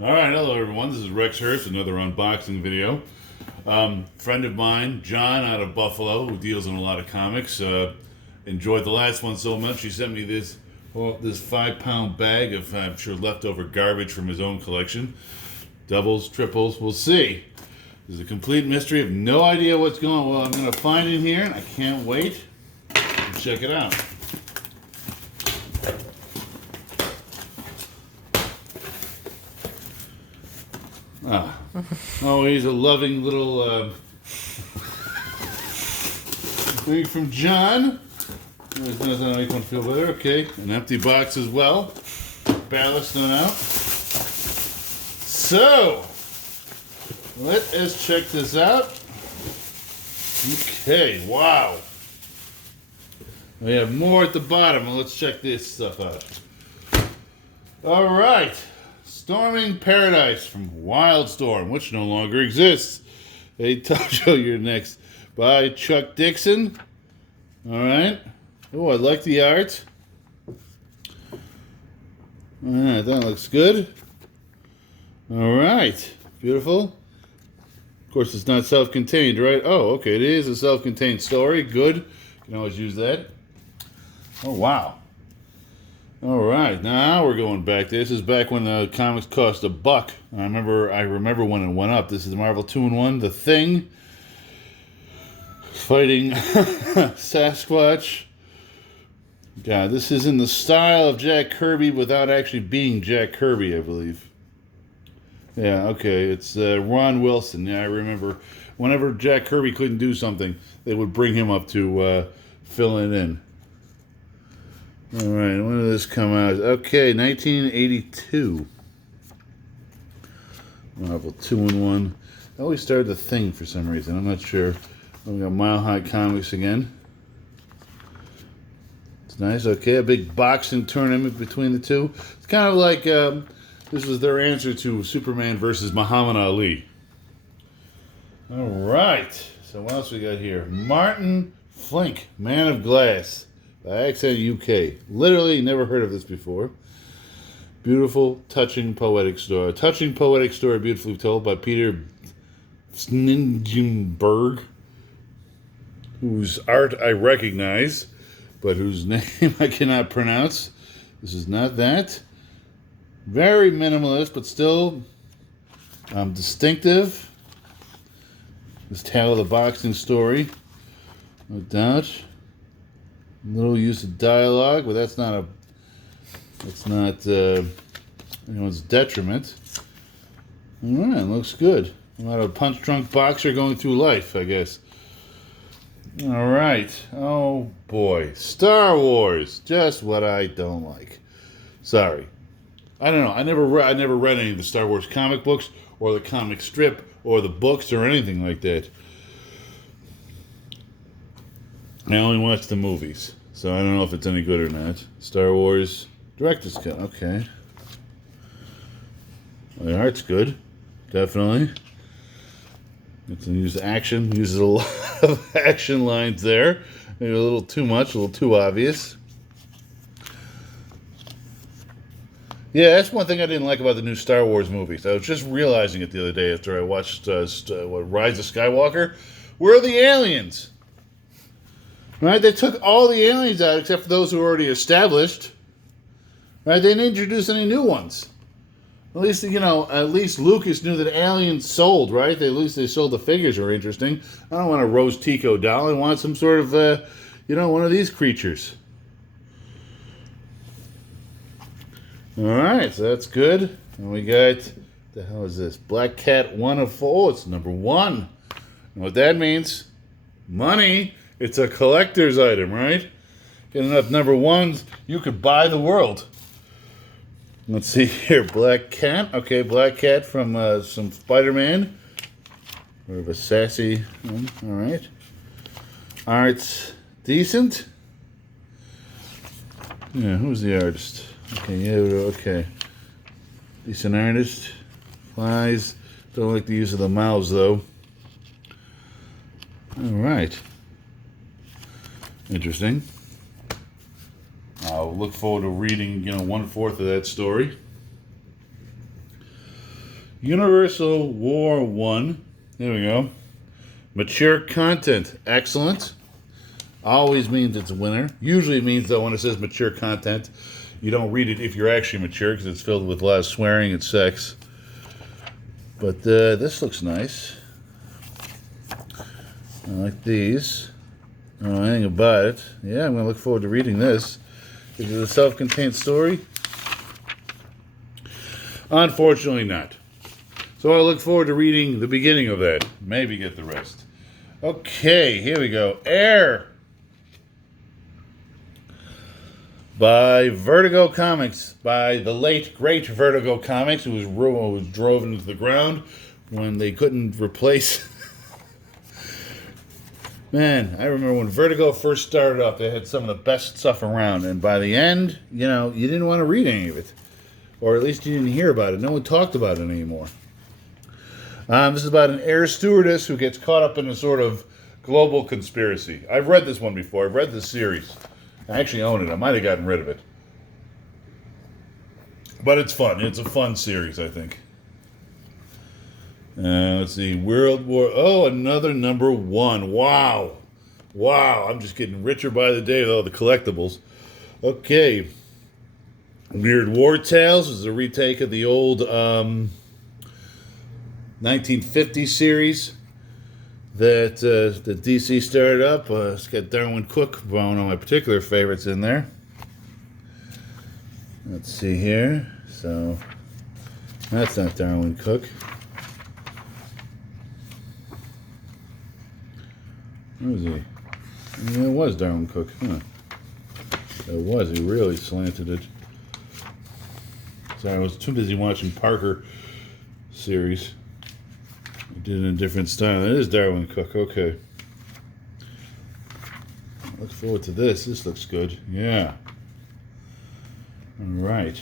Alright, hello everyone. This is Rex Hurst, another unboxing video. Friend of mine, John out of Buffalo, who deals in a lot of comics, enjoyed the last one so much he sent me this 5-pound bag of, I'm sure, leftover garbage from his own collection. Doubles, triples, we'll see. There's a complete mystery. I have no idea what's going on. Well, I'm going to find in here, and I can't wait to check it out. Oh, he's a loving little thing from John. There's nothing to make one feel better. Okay, an empty box as well. Ballast on out. So, let us check this out. Okay, wow. We have more at the bottom. Let's check this stuff out. All right. Storming Paradise from Wildstorm, which no longer exists. Hey, Tojo, you're next. By Chuck Dixon. All right. Oh, I like the art. All right, that looks good. All right. Beautiful. Of course, it's not self-contained, right? Oh, okay. It is a self-contained story. Good. You can always use that. Oh, wow. All right, now we're going back. This is back when the comics cost $1. I remember when it went up. This is Marvel 2-in-1, The Thing, fighting Sasquatch. God, this is in the style of Jack Kirby without actually being Jack Kirby, I believe. Yeah, okay, it's Ron Wilson. Yeah, I remember. Whenever Jack Kirby couldn't do something, they would bring him up to fill it in. All right, when did this come out? Okay, 1982. Marvel 2-in-1. I always started The Thing for some reason. I'm not sure. We got Mile High Comics again. It's nice. Okay, a big boxing tournament between the two. It's kind of like this was their answer to Superman versus Muhammad Ali. All right. So what else we got here? Martin Flink, Man of Glass. By Accent UK. Literally never heard of this before. Beautiful, touching, poetic story. Touching, poetic story, beautifully told by Peter Sningenberg, whose art I recognize, but whose name I cannot pronounce. This is not that. Very minimalist, but still distinctive. This tale of the boxing story, no doubt. Little use of dialogue, but that's not anyone's detriment. All right, looks good. A lot of punch-drunk boxer going through life, I guess. All right. Oh boy, Star Wars, just what I don't like. Sorry, I don't know. I never read any of the Star Wars comic books or the comic strip or the books or anything like that. I only watch the movies, so I don't know if it's any good or not. Star Wars Director's Cut, okay. Well, the art's good, definitely. It's uses a lot of action lines there. Maybe a little too much, a little too obvious. Yeah, that's one thing I didn't like about the new Star Wars movies. I was just realizing it the other day after I watched Rise of Skywalker. Where are the aliens? Right, they took all the aliens out except for those who were already established. Right, they didn't introduce any new ones. At least Lucas knew that aliens sold. Right, at least they sold the figures were interesting. I don't want a Rose Tico doll. I want some sort of, one of these creatures. All right, so that's good. And we got, the hell is this? Black Cat 1 of 4. It's number 1. You know what that means? Money. It's a collector's item, right? Get enough number 1s, you could buy the world. Let's see here. Black Cat. Okay, Black Cat from some Spider-Man. Sort of a sassy one. All right. Art's decent. Yeah, who's the artist? Okay, yeah, okay. Decent artist. Flies. Don't like the use of the mouths, though. All right. Interesting. I'll look forward to reading, 1/4 of that story. Universal War One. There we go. Mature content. Excellent. Always means it's a winner. Usually it means, though, when it says mature content, you don't read it if you're actually mature because it's filled with a lot of swearing and sex. But this looks nice. I like these. I don't know anything about it. Yeah, I'm going to look forward to reading this. Is it a self-contained story? Unfortunately not. So I look forward to reading the beginning of that. Maybe get the rest. Okay, here we go. Air. By Vertigo Comics. By the late, great Vertigo Comics, who was drove into the ground when they couldn't replace... Man, I remember when Vertigo first started up, they had some of the best stuff around. And by the end, you didn't want to read any of it. Or at least you didn't hear about it. No one talked about it anymore. This is about an air stewardess who gets caught up in a sort of global conspiracy. I've read this one before. I've read this series. I actually own it. I might have gotten rid of it. But it's fun. It's a fun series, I think. Let's see. World War... Oh, another number one. Wow. Wow. I'm just getting richer by the day with all the collectibles. Okay. Weird War Tales is a retake of the old 1950 series that DC started up. It's got Darwin Cook, one of my particular favorites, in there. Let's see here. So, that's not Darwin Cook. Where was he? Yeah, it was Darwin Cook. Huh. It was. He really slanted it. Sorry, I was too busy watching Parker series. I did it in a different style. It is Darwin Cook. Okay. I look forward to this. This looks good. Yeah. All right.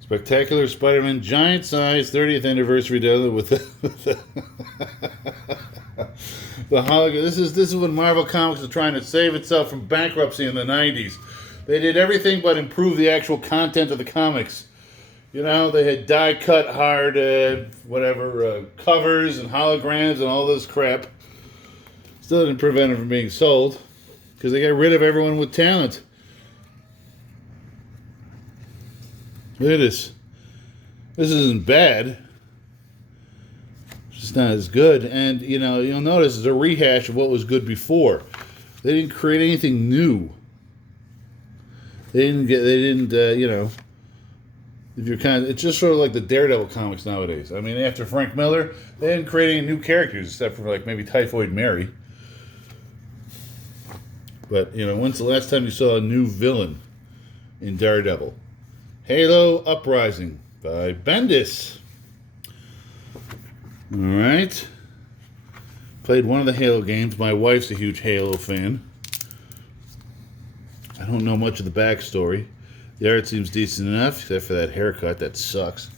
Spectacular Spider-Man Giant Size 30th Anniversary Daily with the hologram. This is when Marvel Comics was trying to save itself from bankruptcy in the 90s. They did everything but improve the actual content of the comics. They had die-cut hard, covers and holograms and all this crap. Still didn't prevent it from being sold because they got rid of everyone with talent. Look at this. This isn't bad. It's just not as good. And, you'll notice it's a rehash of what was good before. They didn't create anything new. If you're it's just sort of like the Daredevil comics nowadays. I mean, after Frank Miller, they didn't create any new characters except for maybe Typhoid Mary. But, when's the last time you saw a new villain in Daredevil? Halo Uprising by Bendis. All right. Played one of the Halo games. My wife's a huge Halo fan. I don't know much of the backstory. The art seems decent enough, except for that haircut. That sucks.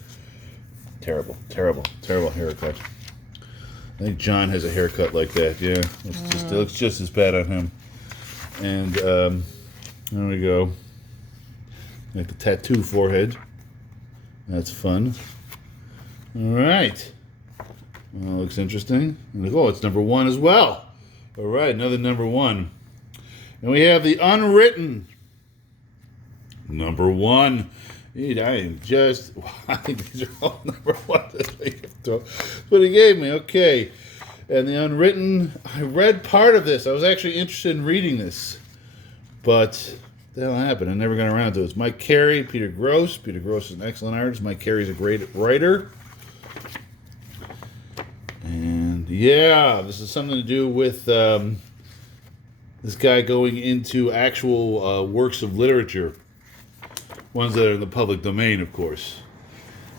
Terrible, terrible, terrible haircut. I think John has a haircut like that. Yeah, it looks just as bad on him. And there we go. Like the tattoo forehead. That's fun. All right. Well, looks interesting. And it's number one as well. All right, another number one. And we have the Unwritten number one. I think these are all number one. That's what he gave me. Okay. And the Unwritten, I read part of this. I was actually interested in reading this. But the hell happened? I never got around to it. It's Mike Carey, Peter Gross. Peter Gross is an excellent artist. Mike Carey's a great writer. And yeah, this is something to do with this guy going into actual works of literature. Ones that are in the public domain, of course.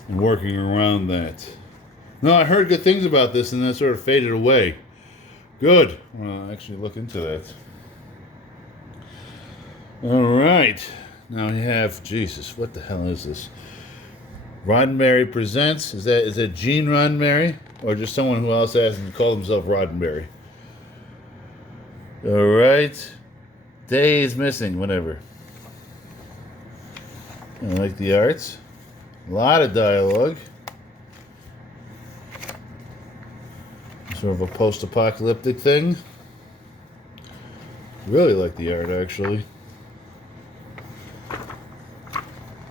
And working around that. No, I heard good things about this and then it sort of faded away. Good. I'll actually look into that. All right. Now we have, Jesus, what the hell is this? Roddenberry Presents. Is that Gene Roddenberry? Or just someone who else hasn't called himself Roddenberry? All right. Day is missing, whatever. I like the arts. A lot of dialogue. Sort of a post-apocalyptic thing. Really like the art, actually.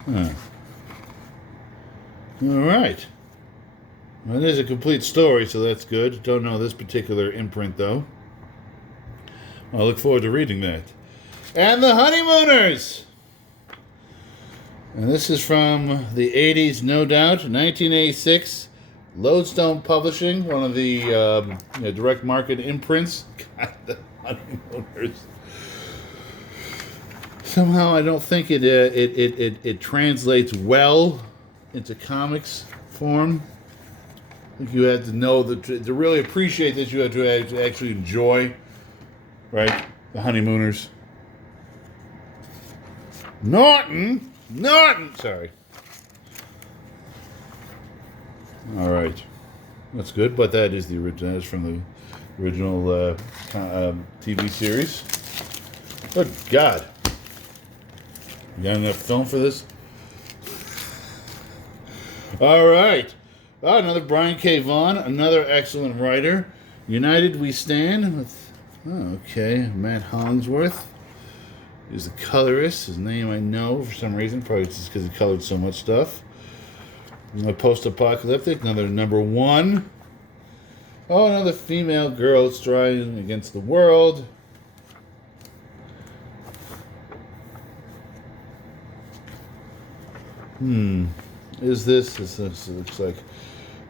Huh. Alright. Well, it is a complete story, so that's good. Don't know this particular imprint, though. I look forward to reading that. And the Honeymooners! And this is from the 80s, no doubt. 1986. Lodestone Publishing, one of the direct market imprints. God, the Honeymooners. Somehow I don't think it translates well into comics form. I think you have to know that to really appreciate this, you have to actually enjoy, right, the Honeymooners. Norton, sorry. All right, that's good, but that is the original. That is from the original TV series. Good God, you got enough film for this? All right. Oh, another Brian K. Vaughan, another excellent writer. United We Stand with, Matt Hollingsworth is the colorist. His name I know for some reason, probably just because he colored so much stuff. Post-apocalyptic, another number one. Oh, another female girl striving against the world. This looks like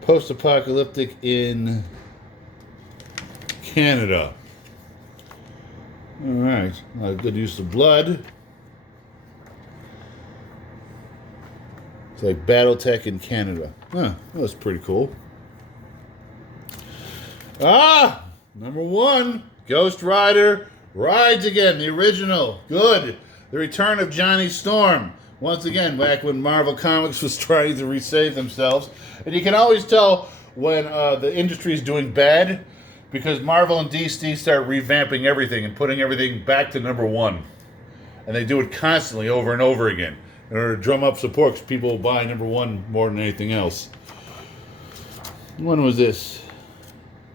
post-apocalyptic in Canada. All right, a good use of blood. It's like BattleTech in Canada. Huh, that was pretty cool. Number one, Ghost Rider rides again, the original. Good. The return of Johnny Storm. Once again, back when Marvel Comics was trying to resave themselves. And you can always tell when the industry is doing bad because Marvel and DC start revamping everything and putting everything back to number one. And they do it constantly over and over again in order to drum up support because people will buy number one more than anything else. When was this?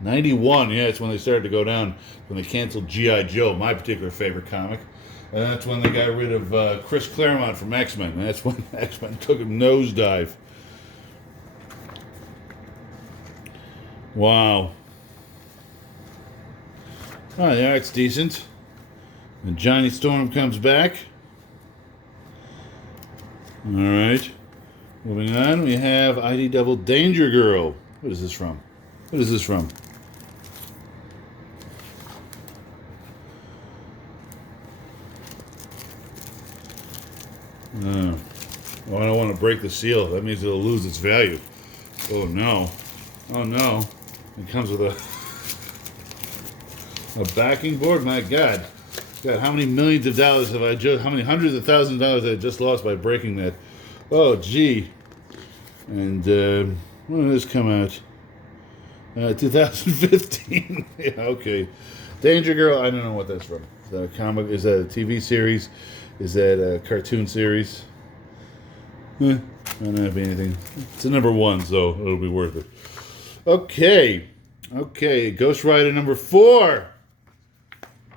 91, yeah, it's when they started to go down, when they canceled G.I. Joe, my particular favorite comic. And that's when they got rid of Chris Claremont from X-Men. And that's when X-Men took a nosedive. Wow. Oh, yeah, it's decent. And Johnny Storm comes back. All right. Moving on, we have ID Double Danger Girl. What is this from? What is this from? Oh, I don't want to break the seal. That means it'll lose its value. Oh no. Oh no. It comes with a backing board? My God. God, how many millions of dollars have I just, how many hundreds of thousands of dollars have I just lost by breaking that? Oh, gee. And when did this come out? 2015. Yeah, okay. Danger Girl, I don't know what that's from. Is that a comic? Is that a TV series? Is that a cartoon series? I don't have anything. It's a number one, so it'll be worth it. Okay. Ghost Rider number 4.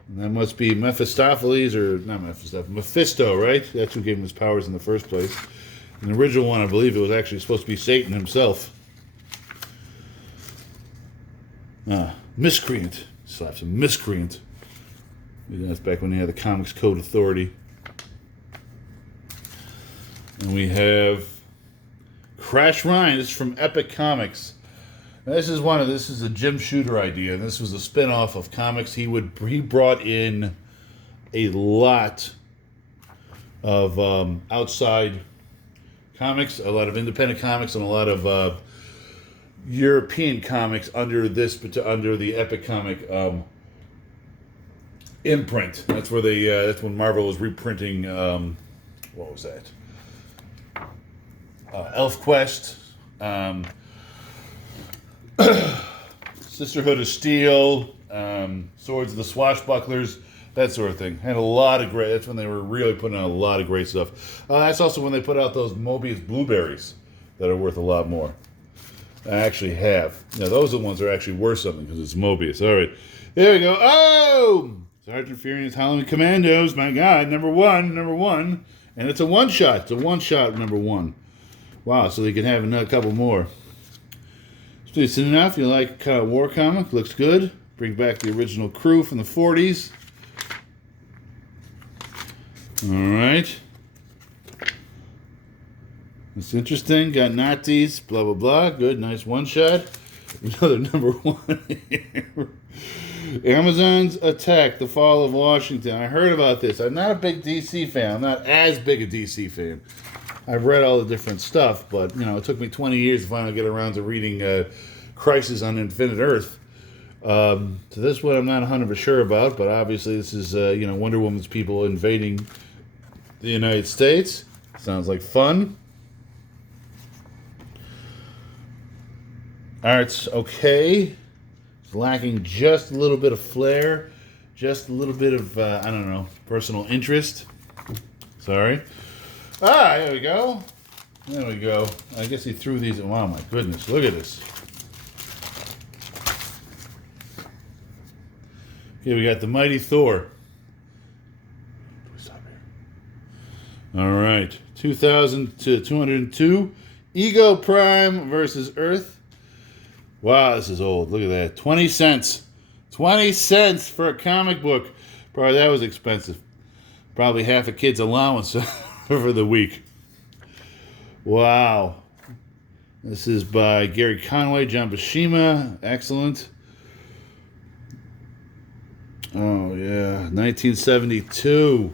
And that must be Mephistopheles, or not Mephistopheles, Mephisto, right? That's who gave him his powers in the first place. In the original one, I believe it was actually supposed to be Satan himself. Miscreant. Slaps a miscreant. That's back when they had the Comics Code Authority. And we have Crash Ryan. This is from Epic Comics. Now, this is a Jim Shooter idea. This was a spin-off of comics. He brought in a lot of outside comics, a lot of independent comics, and a lot of European comics under the Epic Comic imprint. That's where that's when Marvel was reprinting. What was that? Elf Quest. Sisterhood of Steel, Swords of the Swashbucklers, that sort of thing. Had a lot of great. That's when they were really putting out a lot of great stuff. That's also when they put out those Mobius blueberries that are worth a lot more. I actually have. Now, those are the ones that are actually worth something because it's Mobius. All right. There we go. Oh! Sergeant Furion's Halloween Commandos. My God. Number one. And it's a one-shot. It's a one-shot number one. Wow. So they can have another couple more. It's decent enough. You like kind of war comic. Looks good. Bring back the original crew from the 40s. All right. It's interesting. Got Nazis, blah, blah, blah. Good, nice one-shot. Another number one here. Amazon's Attack, The Fall of Washington. I heard about this. I'm not a big DC fan. I'm not as big a DC fan. I've read all the different stuff, but, it took me 20 years to finally get around to reading Crisis on Infinite Earth. So this one I'm not 100% sure about, but obviously this is, Wonder Woman's people invading the United States. Sounds like fun. Art's okay. It's lacking just a little bit of flair, just a little bit of, personal interest. Sorry. There we go. There we go. I guess he threw these. Wow, my goodness. Look at this. Okay, we got the Mighty Thor. All right. 2000 to 202. Ego Prime versus Earth. Wow, this is old. Look at that. 20 cents. 20 cents for a comic book. Probably that was expensive. Probably half a kid's allowance for the week. Wow. This is by Gary Conway, John Buscema. Excellent. Oh, yeah. 1972.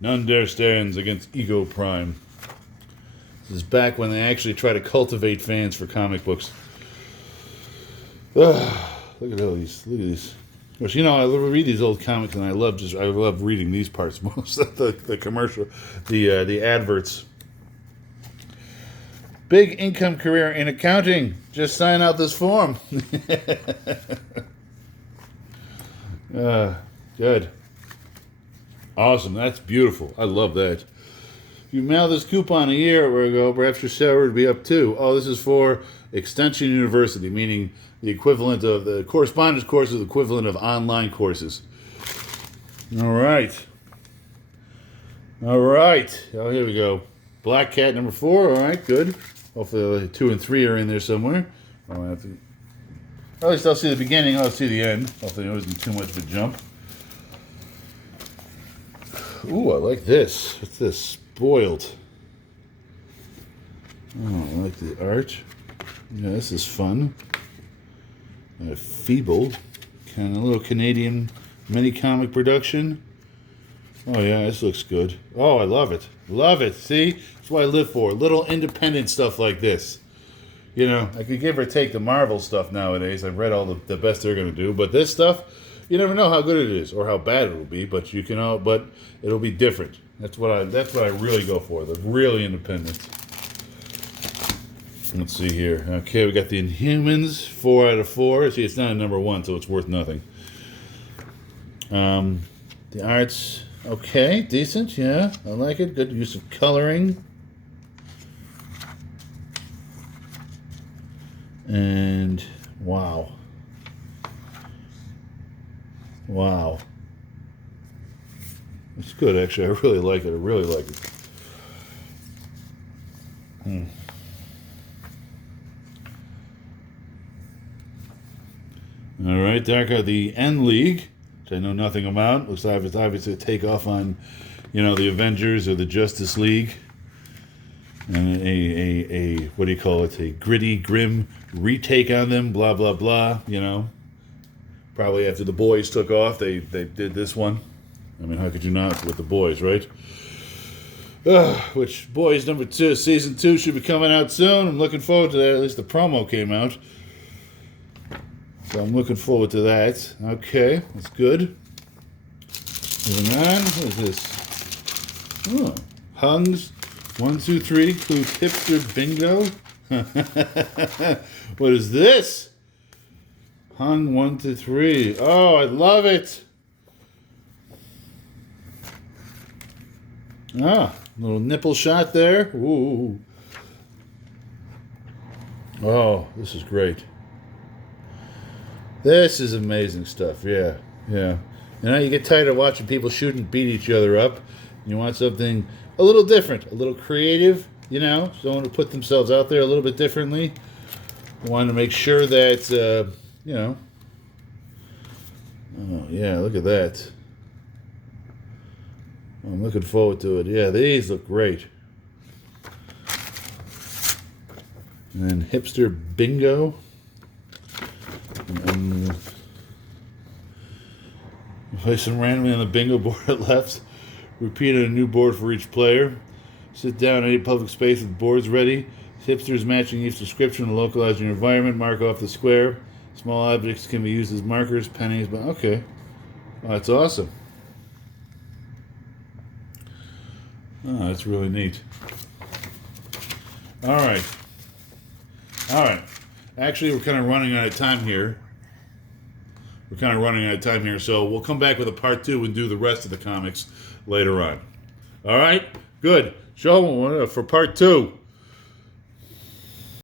None Dare Stands against Ego Prime. This is back when they actually try to cultivate fans for comic books. Look at all these. Look at these. Of course, I read these old comics and I love reading these parts most. the commercial, the adverts. Big income career in accounting. Just sign out this form. Good. Awesome. That's beautiful. I love that. If you mail this coupon a year ago, perhaps your salary would be up too. Oh, this is for Extension University, meaning the equivalent of the correspondence course is the equivalent of online courses. All right. Oh, here we go. Black Cat number 4. All right, good. Hopefully 2 and 3 are in there somewhere. At least I'll see the beginning. I'll see the end. Hopefully it wasn't too much of a jump. Ooh, I like this. What's this? Spoiled. Oh, I like the art. Yeah, this is fun. Feeble. Kind of a little Canadian mini comic production. Oh, yeah, this looks good. Oh, I love it. Love it. See? That's what I live for. Little independent stuff like this. I could give or take the Marvel stuff nowadays. I've read all the best they're going to do. But this stuff, you never know how good it is or how bad it will be. But but it'll be different. That's what I really go for. The really independent. Let's see here. Okay, we got the Inhumans, 4 out of 4. See, it's not a number 1, so it's worth nothing. The art's okay, decent, yeah. I like it. Good use of coloring. And wow. It's good, actually. I really like it. All right, Darko, the N League, which I know nothing about. Looks like it's obviously a takeoff on, the Avengers or the Justice League. And a what do you call it? A gritty, grim retake on them, blah, blah, blah, Probably after the boys took off, they did this one. I mean, how could you not with the boys, right? Which, Boys number 2, season 2 should be coming out soon. I'm looking forward to that. At least the promo came out. So I'm looking forward to that. Okay, that's good. Moving on. What is this? Oh, Hungs 1, 2, 3 includes hipster bingo. What is this? Hung 1 to 3. Oh, I love it. Little nipple shot there. Ooh. Oh, this is great. This is amazing stuff. Yeah, yeah. You know, you get tired of watching people shoot and beat each other up. You want something a little different, a little creative. You know, someone to put themselves out there a little bit differently. Want to make sure that you know. Oh yeah, look at that. I'm looking forward to it. Yeah, these look great. And then hipster bingo. And place them randomly on the bingo board at left. Repeat on a new board for each player. Sit down in any public space with boards ready. Hipsters matching each description to localize your environment. Mark off the square. Small objects can be used as markers, pennies, but okay. Oh, that's awesome. Oh, that's really neat. All right. All right. Actually, we're kind of running out of time here. So we'll come back with a part 2 and do the rest of the comics later on. All right? Good. Show them for part 2.